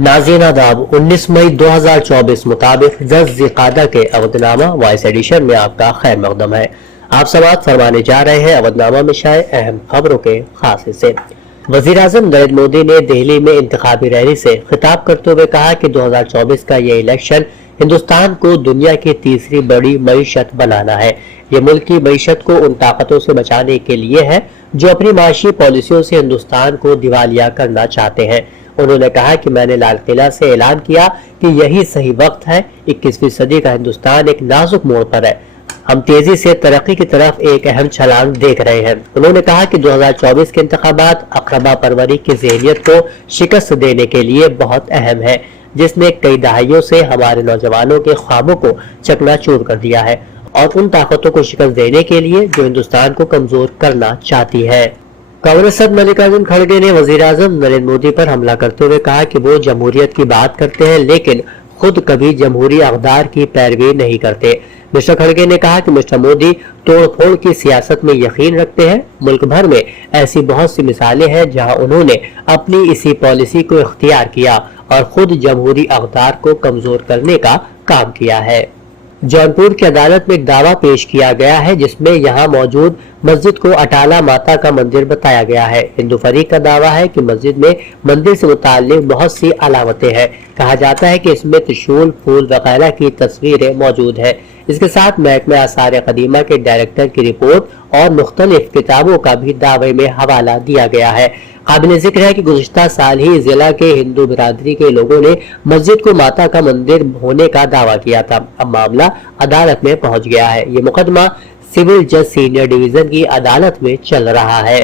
नाज़रीन आदाब, 19 मई 2024 मुताबिक 10 ज़िक़ादा के अवधनामा वॉइस एडिशन में आपका खैर मकदम है। आप समाअत फरमाने जा रहे हैं अवधनामा में शाये अहम खबरों के खास हिस्से। वज़ीर-ए-आज़म नरेंद्र मोदी ने दिल्ली में इंतखाबी रैली से खिताब करते हुए कहा कि 2024 का ये इलेक्शन हिंदुस्तान को दुनिया की तीसरी बड़ी मईशत बनाना है। ये मुल्क की मईशत को उन ताकतों से बचाने के लिए है जो अपनी माशी पॉलिसियों से हिंदुस्तान को दिवालिया करना चाहते हैं। उन्होंने कहा कि मैंने लाल किला से ऐलान किया कि यही सही वक्त है। 21वीं सदी का हिंदुस्तान एक नाजुक मोड़ पर है। हम तेजी से तरक्की की तरफ एक अहम छलांग देख रहे हैं। उन्होंने कहा कि 2024 के इंतखाबात अक़रबा परवरी की ज़हनियत को शिकस्त देने के लिए बहुत अहम है, जिसने कई दहाइयों से हमारे नौजवानों के ख्वाबों को चकनाचूर कर दिया है और उन ताकतों को शिकस्त देने के लिए जो हिंदुस्तान को कमजोर करना चाहती है। कांग्रेस सदर मल्लिकार्जुन खड़गे ने वज़ीर-ए-आज़म नरेंद्र मोदी पर हमला करते हुए कहा कि वो जमहूरियत की बात करते हैं लेकिन खुद कभी जमहूरी अक़दार की पैरवी नहीं करते। मिस्टर खड़गे ने कहा कि मिस्टर मोदी तोड़-फोड़ की सियासत में यकीन रखते हैं। मुल्क भर में ऐसी बहुत सी मिसालें हैं जहां उन्होंने अपनी इसी पॉलिसी को इख्तियार किया और खुद जमहूरी अक़दार को कमजोर करने का काम किया है। जौनपुर की अदालत में एक दावा पेश किया गया है जिसमें यहाँ मौजूद मस्जिद को अटाला माता का मंदिर बताया गया है। हिंदू फरीक का दावा है कि मस्जिद में मंदिर से मुताल्लिक बहुत सी अलामतें हैं। कहा जाता है कि इसमें त्रिशूल, फूल वगैरह की तस्वीरें मौजूद है। इसके साथ महकमे आसार कदीमा के डायरेक्टर की रिपोर्ट और मुख्तलिफ किताबों का भी दावे में हवाला दिया गया है। काबिल जिक्र है कि गुज़िश्ता साल ही जिला के हिंदू बिरादरी के लोगों ने मस्जिद को माता का मंदिर होने का दावा किया था। अब मामला अदालत में पहुंच गया है। ये मुकदमा सिविल जज सीनियर डिवीजन की अदालत में चल रहा है।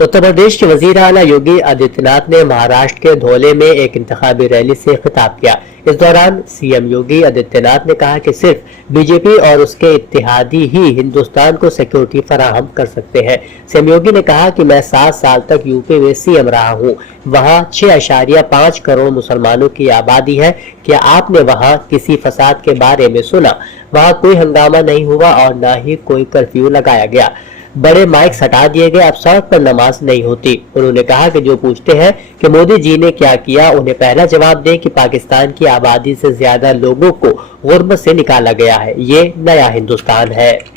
उत्तर प्रदेश के वजीर आला योगी आदित्यनाथ ने महाराष्ट्र के धोले में एक इंतखाबी रैली से खिताब किया। इस दौरान सीएम योगी आदित्यनाथ ने कहा कि सिर्फ बीजेपी और उसके इत्तेहादी ही हिंदुस्तान को सिक्योरिटी फराहम कर सकते हैं। सीएम योगी ने कहा कि मैं 7 साल तक यूपी में सीएम रहा हूँ। वहाँ 6.5 करोड़ मुसलमानों की आबादी है। क्या आपने वहाँ किसी फसाद के बारे में सुना? वहाँ कोई हंगामा नहीं हुआ और न ही कोई कर्फ्यू लगाया गया। बड़े माइक्स हटा दिए गए, अब सड़क पर नमाज नहीं होती। उन्होंने कहा कि जो पूछते हैं कि मोदी जी ने क्या किया, उन्हें पहला जवाब दें कि पाकिस्तान की आबादी से ज्यादा लोगों को गुर्बत से निकाला गया है। ये नया हिंदुस्तान है।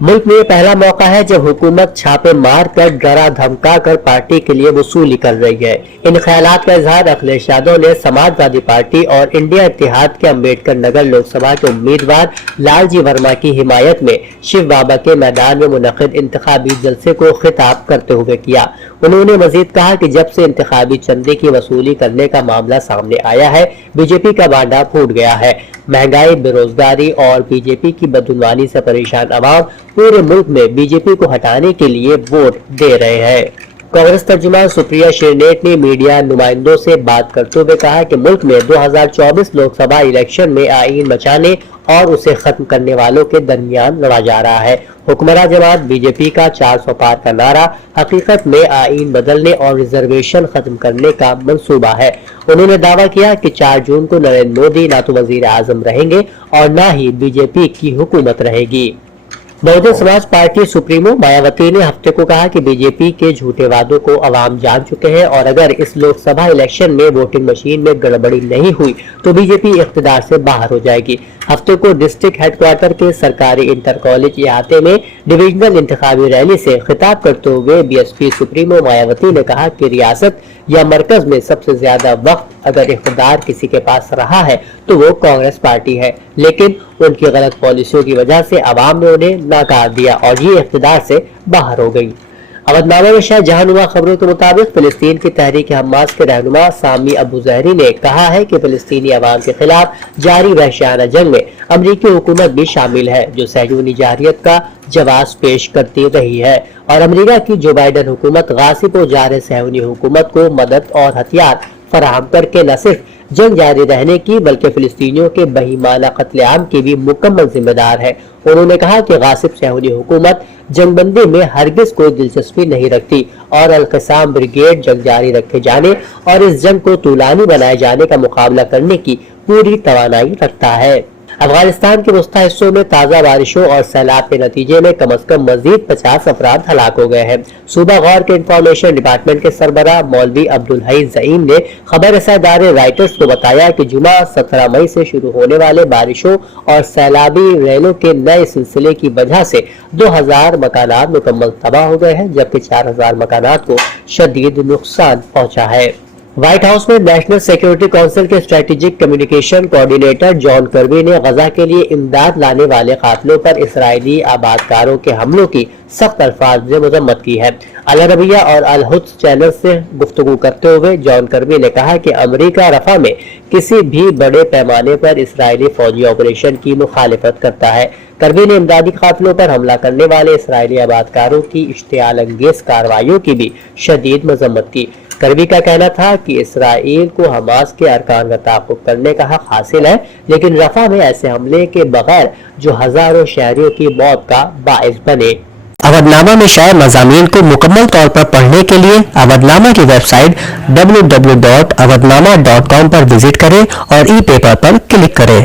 मुल्क में पहला मौका है जब हुकूमत छापे मार कर डरा धमका कर पार्टी के लिए वसूली कर रही है। इन ख्यालात का इजहार अखिलेश यादव ने समाजवादी पार्टी और इंडिया इत्तेहाद के अम्बेडकर नगर लोकसभा के उम्मीदवार लालजी वर्मा की हिमायत में शिव बाबा के मैदान में मुनक़िद इंतखाबी जलसे को खिताब करते हुए किया। उन्होंने मजीद कहा कि जब से इंतखाबी चंदे की वसूली करने का मामला सामने आया है, बीजेपी का बांडा फूट गया है। महंगाई, बेरोजगारी और बीजेपी की बदउनवानी से परेशान अवाम पूरे मुल्क में बीजेपी को हटाने के लिए वोट दे रहे हैं। कांग्रेस तर्जुमान सुप्रिया श्रीनेट ने मीडिया नुमाइंदों से बात करते हुए कहा कि मुल्क में 2024 लोकसभा इलेक्शन में आईन बचाने और उसे खत्म करने वालों के दरमियान लड़ा जा रहा है। हुक्मरान जमात बीजेपी का 400 पार का नारा हकीकत में आईन बदलने और रिजर्वेशन खत्म करने का मंसूबा है। उन्होंने दावा किया कि 4 जून को नरेंद्र मोदी न तो वजीर आजम रहेंगे और न ही बीजेपी की हुकूमत रहेगी। बहुजन समाज पार्टी सुप्रीमो मायावती ने हफ्ते को कहा कि बीजेपी के झूठे वादों को अवाम जान चुके हैं और अगर इस लोकसभा इलेक्शन में वोटिंग मशीन में गड़बड़ी नहीं हुई तो बीजेपी इख्तिदार से बाहर हो जाएगी। हफ्ते को डिस्ट्रिक्ट हेडक्वार्टर के सरकारी इंटर कॉलेज इहाते में डिविजनल इंतखाबी रैली से खिताब करते हुए बीएसपी सुप्रीमो मायावती ने कहा कि रियासत या मरकज में सबसे ज्यादा वक्त अगर इख्तिदार किसी के पास रहा है तो वो कांग्रेस पार्टी है, लेकिन उनकी गलत पॉलिसियों की वजह से अवाम ने उन्हें नाकार दिया और ये इख्तिदार से बाहर हो गई। अवधनामा में शायद जहानुमा खबरों के मुताबिक फिलिस्तीन की तहरीक हमास के रहनुमा सामी अबू जहरी ने कहा है कि फिलिस्तीनी अवाम के खिलाफ जारी वहशियाना जंग में अमरीकी हुकूमत भी शामिल है जो सहयूनी जारियत का जवाब पेश करती रही है और अमरीका की जो बाइडन हुकूमत गासिब हो जा रहे सहयूनी हुकूमत को मदद और हथियार फराहम करके न सिर्फ जंग जारी रहने की बल्कि फिलिस्तीनियों के बहीमाना कत्लेआम की भी मुकम्मल जिम्मेदार है। उन्होंने कहा कि गासिब सहूनी हुकूमत जंगबंदी में हरगिज कोई दिलचस्पी नहीं रखती और अल-क़साम ब्रिगेड जंग जारी रखे जाने और इस जंग को तूलानी बनाए जाने का मुकाबला करने की पूरी तवानाई रखता है। افغانستان کے وسطی حصوں میں تازہ بارشوں اور سیلاب کے نتیجے میں کم از کم مزید 50 افراد ہلاک ہو گئے ہیں۔ صوبہ غور کے انفارمیشن ڈپارٹمنٹ کے سربراہ مولوی عبدالحی زعیم نے خبر رساں ادارے رائٹرز کو بتایا کہ جمعہ 17 مئی سے شروع ہونے والے بارشوں اور سیلابی ریلوں کے نئے سلسلے کی وجہ سے 2000 مکانات مکمل تباہ ہو گئے ہیں، جبکہ 4000 مکانات کو شدید نقصان پہنچا ہے۔ وائٹ ہاؤس میں نیشنل سیکیورٹی کونسل کے اسٹریٹجک کمیونیکیشن کوارڈینیٹر جان کربی نے غزہ کے لیے امداد لانے والے قافلوں پر اسرائیلی آبادکاروں کے حملوں کی سخت الفاظ میں مذمت کی ہے۔ العربیہ اور القدس چینل سے گفتگو کرتے ہوئے جان کربی نے کہا کہ امریکہ رفح میں کسی بھی بڑے پیمانے پر اسرائیلی فوجی آپریشن کی مخالفت کرتا ہے۔ کربی نے امدادی قافلوں پر حملہ کرنے والے اسرائیلی آبادکاروں کی اشتعال انگیز کارروائیوں کی بھی شدید مذمت کی۔ کربی کا کہنا تھا کہ اسرائیل کو حماس کے ارکان کا تعاقب کرنے کا حق حاصل ہے، لیکن رفح میں ایسے حملے کے بغیر جو ہزاروں شہریوں کی موت کا باعث بنے۔ اودھ نامہ میں شائع مضامین کو مکمل طور پر پڑھنے کے لیے اودھ نامہ کی ویب سائٹ www.awadhnama.com پر وزٹ کریں اور ای پیپر پر کلک کریں۔